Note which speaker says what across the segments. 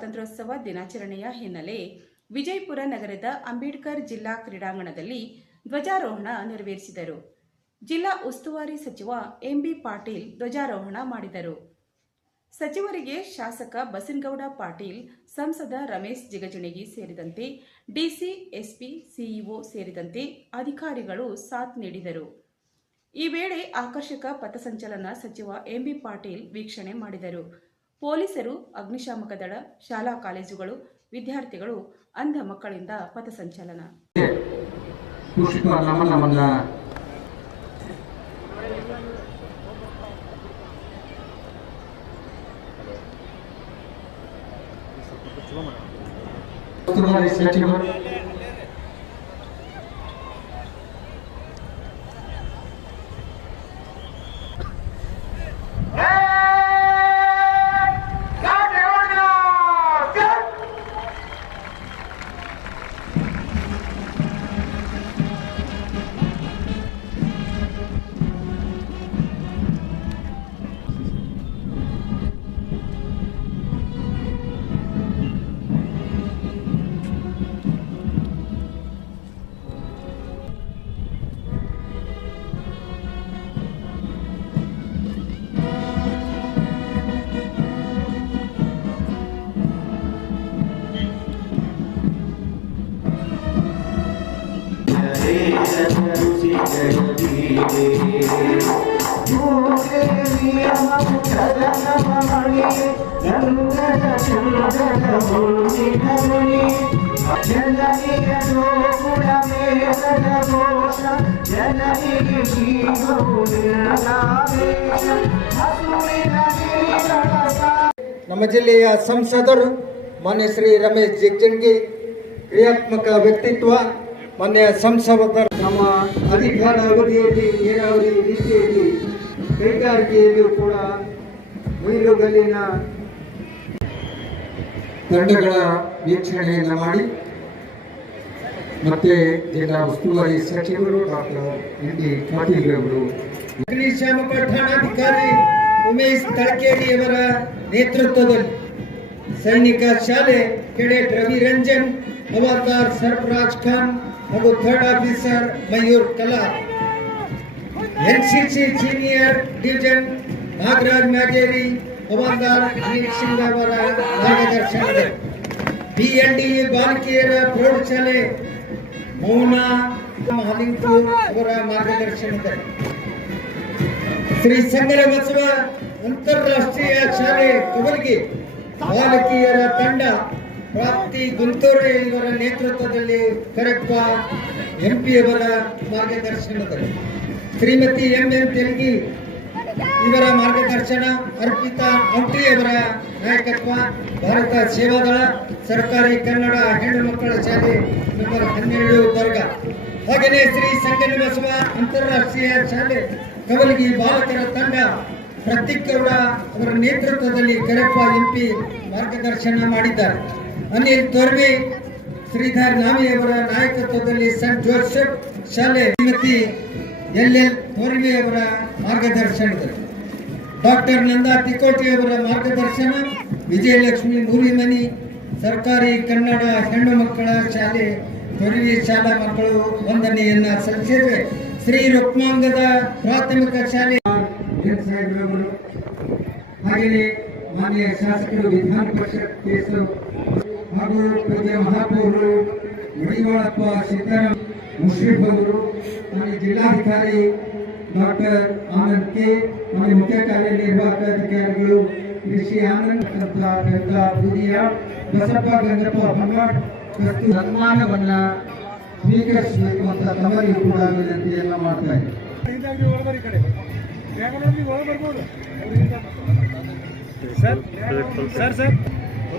Speaker 1: ಸ್ವಾತಂತ್ರ್ಯೋತ್ಸವ ದಿನಾಚರಣೆಯ ಹಿನ್ನೆಲೆ ವಿಜಯಪುರ ನಗರದ ಅಂಬೇಡ್ಕರ್ ಜಿಲ್ಲಾ ಕ್ರೀಡಾಂಗಣದಲ್ಲಿ ಧ್ವಜಾರೋಹಣ ನೆರವೇರಿಸಿದರು. ಜಿಲ್ಲಾ ಉಸ್ತುವಾರಿ ಸಚಿವ ಎಂಬಿ ಪಾಟೀಲ್ ಧ್ವಜಾರೋಹಣ ಮಾಡಿದರು. ಸಚಿವರಿಗೆ ಶಾಸಕ ಬಸನಗೌಡ ಪಾಟೀಲ್, ಸಂಸದ ರಮೇಶ್ ಜಿಗಜಿಣಗಿ ಸೇರಿದಂತೆ ಡಿಸಿ, ಎಸ್ಪಿ, ಸಿಇಒ ಸೇರಿದಂತೆ ಅಧಿಕಾರಿಗಳು ಸಾಥ್ ನೀಡಿದರು. ಈ ವೇಳೆ ಆಕರ್ಷಕ ಪಥಸಂಚಲನ ಸಚಿವ ಎಂಬಿ ಪಾಟೀಲ್ ವೀಕ್ಷಣೆ ಮಾಡಿದರು. ಪೊಲೀಸರು ಅಗ್ನಿಶಾಮಕ ದಳ ಶಾಲಾ ಕಾಲೇಜುಗಳು ವಿದ್ಯಾರ್ಥಿಗಳು ಅಂಧ ಮಕ್ಕಳಿಂದ ಪಥಸಂಚಲನ
Speaker 2: ಪುಷ್ಪ ನಮ್ಮ ಜಿಲ್ಲೆಯ ಸಂಸದರು ಮಾನ್ಯ ಶ್ರೀ ರಮೇಶ್ ಜಿಗ್ಜನ್ಗಿ ಕ್ರಿಯಾತ್ಮಕ ವ್ಯಕ್ತಿತ್ವ ಮಾನ್ಯ ಸಂಸದರ ನಮ್ಮ ಅಧಿಕಾರ ಅವಧಿಯಲ್ಲಿ ನೀರಾವರಿ ರೀತಿಯಲ್ಲಿ ಕೈಗಾರಿಕೆಯಲ್ಲಿಯೂ ಕೂಡ ಮೈಲುಗಲ್ಲಿನ ತಂಡಗಳ ವೀಕ್ಷಣೆಯನ್ನು ಮಾಡಿ, ಮತ್ತೆ ಜಿಲ್ಲಾ ಉಸ್ತುವಾರಿ ಸಚಿವರು ಡಾಕ್ಟರ್ ಎನ್ ಡಿ ಪಾಟೀಲ್ ಅವರು. ಅಗ್ನಿಶಾಮಕ ಠಾಣಾಧಿಕಾರಿ ಉಮೇಶ್ ತಳಕೇರಿ ಅವರ ನೇತೃತ್ವದಲ್ಲಿ ಸೈನಿಕ ಶಾಲೆ ಕೆಡೆಟ್ ರವಿ ರಂಜನ್ ಹವಾಲ್ದಾರ್ ಸರ್ಫರಾಜ್ ಖಾನ್ ಹಾಗೂ third officer Mayur Kala NCC senior division Nagaraj Myageri Havaldar Anil Singh ಅವರ ಮಾರ್ಗದರ್ಶನದಲ್ಲಿ ಬಿಎಲ್ಡಿ ಬಾಲಕಿಯರ ಪ್ರೌಢಶಾಲೆ ಮೌನ ಮಹಾಲಿಂಗಪುರ್ ಅವರ ಮಾರ್ಗದರ್ಶನದಲ್ಲಿ ಶ್ರೀ ಸಂಗರ ಬಸವ ಅಂತಾರಾಷ್ಟ್ರೀಯ ಶಾಲೆ ಕವಲ್ಗಿ ಬಾಲಕಿಯರ ತಂಡ ಪ್ರಾಪ್ತಿ ಗುಂತೂರು ಇವರ ನೇತೃತ್ವದಲ್ಲಿ ಕರಪ್ಪ ಎಂಪಿ ಅವರ ಮಾರ್ಗದರ್ಶನದಲ್ಲಿ. ಶ್ರೀಮತಿ ಎಂ ಎಂ ತೆಲಗಿ ಇವರ ಮಾರ್ಗದರ್ಶನ ಅರ್ಪಿತಾ ಔಟಿ ಅವರ ನಾಯಕತ್ವ, ಭಾರತ ಸೇವಾದಳ, ಸರ್ಕಾರಿ ಕನ್ನಡ ಹೆಣ್ಣು ಮಕ್ಕಳ ಶಾಲೆ ನಂಬರ್ ಹನ್ನೆರಡು ವರ್ಗ. ಹಾಗೆಯೇ ಶ್ರೀ ಸಂಗನ ಬಸವ ಅಂತಾರಾಷ್ಟ್ರೀಯ ಶಾಲೆ ಕವಲಗಿ ಬಾಲಕರ ತಂಡ ಪ್ರತೀಕ್ ಅವರ ನೇತೃತ್ವದಲ್ಲಿ ಕರಪ್ಪ ಎಂಪಿ ಮಾರ್ಗದರ್ಶನ ಮಾಡಿದ್ದಾರೆ. ಅನಿಲ್ ತೋರ್ವಿ, ಶ್ರೀಧರ್ ನಾಮಿ ಅವರ ನಾಯಕತ್ವದಲ್ಲಿ ಸೆಂಟ್ ಜೋಸೆಫ್ ಶಾಲೆ ಶ್ರೀಮತಿ ಎಲ್ ಎಲ್ ಅವರ ಮಾರ್ಗದರ್ಶನದಲ್ಲಿ. ಡಾಕ್ಟರ್ ನಂದಾ ತಿಕೋಟಿ ಅವರ ಮಾರ್ಗದರ್ಶನ, ವಿಜಯಲಕ್ಷ್ಮಿ ಮೂರಿಮನಿ ಸರ್ಕಾರಿ ಕನ್ನಡ ಹೆಣ್ಣು ಮಕ್ಕಳ ಶಾಲೆ, ತೊರವಿ ಶಾಲಾ ಮಕ್ಕಳು ವಂದನೆಯನ್ನ ಸಲ್ಲಿಸಿದರೆ ಶ್ರೀ ರುಕ್ಮಾಂಗದ ಪ್ರಾಥಮಿಕ ಶಾಲೆ. ಹಾಗೆಯೇ ಮಾನ್ಯ ಶಾಸಕರು, ವಿಧಾನ ಪರಿಷತ್ ಹಾಗೂ ಪೂಜ್ಯ ಮಹಾಪೌರರು ಮಡಿವಾಳಪ್ಪ ಸಿದ್ದರಾಮ ಮುಶ್ರೀಫ್ ಅವರು ನಮಗೆ ಜಿಲ್ಲಾಧಿಕಾರಿ ಡಾಕ್ಟರ್ ಆನಂದ್ ಕೆ ನಮಗೆ ಮುಖ್ಯ ಕಾರ್ಯನಿರ್ವಾಹಕ ಅಧಿಕಾರಿಗಳು ಕೃಷಿ ಆನಂದ್ ಬುದಿಯಾ ಬಸಪ್ಪ ಗಂಗಪ್ಪ ಮತ್ತು ಸನ್ಮಾನವನ್ನ ಸ್ವೀಕರಿಸಬೇಕು ಅಂತ ತಮ್ಮಲ್ಲಿ ಕೂಡ ವಿನಂತಿಯನ್ನ ಮಾಡ್ತಾ ಇದ್ದೀನಿ
Speaker 3: ಸರ್ ಸರ್ ಸರ್.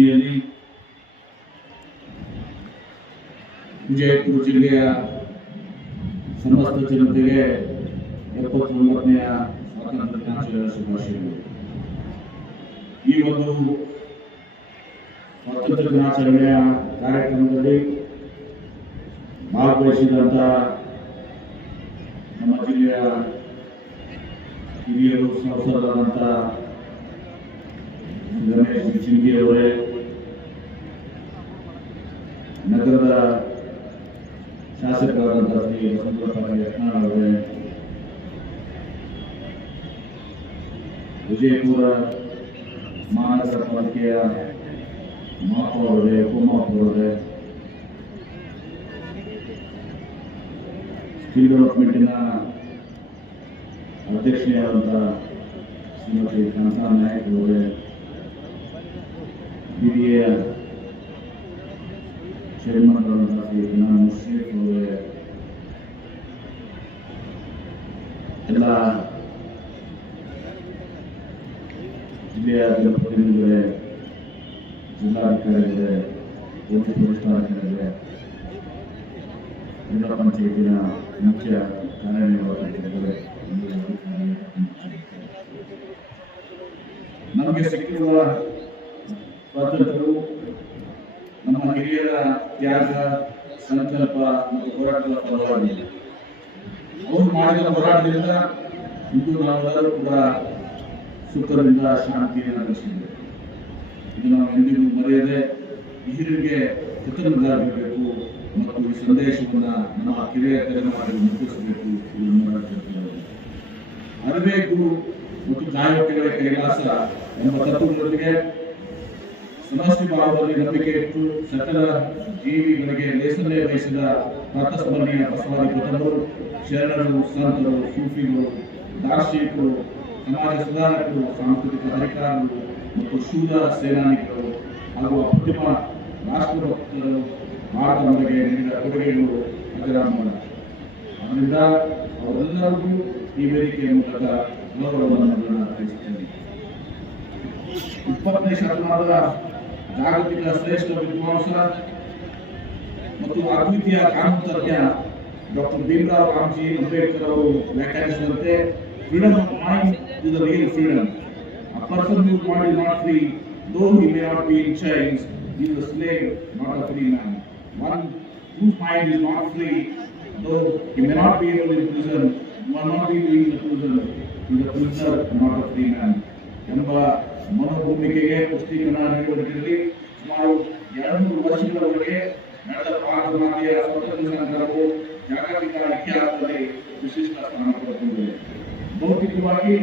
Speaker 2: ಹಿನ್ನೆಲೆಯಲ್ಲಿ
Speaker 4: ವಿಜಯಪುರ ಜಿಲ್ಲೆಯ ಸಮಸ್ತ ಜನತೆಗೆ ಎಪ್ಪತ್ತೊಂಬತ್ತನೆಯ ಸ್ವಾತಂತ್ರ್ಯ ದಿನಾಚರಣೆ ಶುಭಾಶಯಗಳು. ಈ ಒಂದು ಸ್ವಾತಂತ್ರ್ಯ ದಿನಾಚರಣೆಯ ಕಾರ್ಯಕ್ರಮದಲ್ಲಿ ಭಾಗವಹಿಸಿದಂಥ ನಮ್ಮ ಜಿಲ್ಲೆಯ ಹಿರಿಯರು ಸಂಸದರಾದಂಥ ರಮೇಶ್ ಜಿಂಗಿ ನಗರದ ಶಾಸಕರಾದಂಥ ಶ್ರೀ ವಸಂತಪ್ಪ ಯತ್ನಾಳ್ ಅವರೇ, ವಿಜಯಪುರ ಮಹಾನಗರ ಪಾಲಿಕೆಯ ಮಹಾಪೌರ ಅವರೇ ಉಪಮಹಾಪೌರ ಅವರೇ ಸ್ಕಿಲ್ ಡೆವಲಪ್ಮೆಂಟಿನ ಅಧ್ಯಕ್ಷೆಯಾದಂಥ ಶ್ರೀಮತಿ ಕಾಂತಾ ನಾಯಕ್ ಅವರೇ ಹಿರಿಯ ಚೇರ್ಮನ್ಗಳಾದಂಥ ಶ್ರೀ ಇನಾಮ್ ಮುಷೀಫ್ ಅವರೇ ಎಲ್ಲ ಜಿಲ್ಲೆಯ ಜನಪ್ರತಿನಿಧಿಗಳೇ ಜಿಲ್ಲಾಧಿಕಾರಿಗಳೇ ಪೊಲೀಸ್ ವರಿಷ್ಠಾಧಿಕಾರಿಗಳೇ ಜಿಲ್ಲಾ ಪಂಚಾಯತಿನ ಮುಖ್ಯ ಕಾರ್ಯನಿರ್ವಾಹಕರೇ ನಮಗೆ ಸಿಕ್ಕಿರುವ ಸ್ವಾತಂತ್ರ್ಯವು ನಮ್ಮ ಹಿರಿಯರ ತ್ಯಾಗ, ಸಂಕಲ್ಪ ಮತ್ತು ಹೋರಾಟದ ಫಲವಾಗಿ. ಅವರು ಮಾಡಿದ ಹೋರಾಟದಿಂದ ಇಂದು ನಾವೆಲ್ಲರೂ ಕೂಡ ಸುಖದಿಂದ ಶಾಂತಿಯನ್ನು ನಡೆಸಿದ್ದೇವೆ ಇದು ನಾವು ಎಂದಿಗೂ ಮರೆಯದೆ ಹಿರಿಯರಿಗೆ ಕೃತಜ್ಞರಾಗಿರಬೇಕು ಮತ್ತು ಈ ಸಂದೇಶವನ್ನು ನಮ್ಮ ಕಿರಿಯ ತಲೆಮಾರಿಗೆ ಮುಟ್ಟಿಸಬೇಕು ಇದು ನಮ್ಮ ಗುರು ಮತ್ತು ಜಾಗೃತಿಗಳ ಕೈಲಾಸ ಎಂಬ ತತ್ವದೊಂದಿಗೆ ಸಮಷ್ಟಿ ಭಾವದಲ್ಲಿ ನಂಬಿಕೆ ಇಟ್ಟು ಸಕಲ ಜೀವಿಗಳಿಗೆ ಲೇಸನ್ನೇ ವಹಿಸಿದ ಪ್ರಾತಸ್ಮರಣೀಯ ಬಸವಾದಿ ಬುದ್ಧರು ಶರಣರು, ಸಂತರು, ಸೂಫಿಗಳು, ದಾರ್ಶನಿಕರು, ಸಮಾಜ ಸುಧಾರಕರು, ಸಾಂಸ್ಕೃತಿಕ ಅಧಿಕಾರಗಳು ಮತ್ತು ಶೂರ ಸೇನಾನಿಗಳು ಹಾಗೂ ಅಪ್ರತಿಮ ರಾಷ್ಟ್ರಭಕ್ತರು ಭಕ್ತರು ನಮಗೆ ನೀಡಿದ ಕೊಡುಗೆಗಳು ಅಜರಾಮರ ಅದರಿಂದ ಅವರೆಲ್ಲರಿಗೂ ಈ ವೇದಿಕೆಯ ಮೂಲಕ ಗೌರವವನ್ನು ಇಪ್ಪತ್ತನೇ ಶತಮಾನದ ಜಾಗತಿಕ ಶ್ರೇಷ್ಠ ವಿದ್ವಾಂಸ ಮತ್ತು ಅದ್ವಿತೀಯ ಕಾನೂನು ತಜ್ಞ ಡಾಕ್ಟರ್ ಭೀಮರಾವ್ ರಾಮ್ಜಿ ಅಂಬೇಡ್ಕರ್ ಅವರು ವ್ಯಾಖ್ಯಾನಿಸಿದಂತೆ freedom of mind is the real freedom a person whose mind is not free, though he may not be in chains, he is a slave, not a free man. One whose mind is not free, though he may not be able in prison, will not be in the prison, he is a prisoner, not a free man. ಎಂಬ ಮನೋಭೂಮಿಕೆಗೆ ಪುಸ್ತೀಕರಣ ನೀಡುವುದರಲ್ಲಿ ಸುಮಾರು ಎರಡು ಮೂರು ವರ್ಷಗಳವರೆಗೆ ನಡೆದ ಭಾರತ ಮಾತೆಯ ಸ್ವಾತಂತ್ರ್ಯ ಸಂಗ್ರಾಮವು ಜಾಗತಿಕ ಇತಿಹಾಸದಲ್ಲಿ ವಿಶಿಷ್ಟ ಸ್ಥಾನ ಪಡೆದುಕೊಂಡಿದೆ. ಭೌತಿಕವಾಗಿ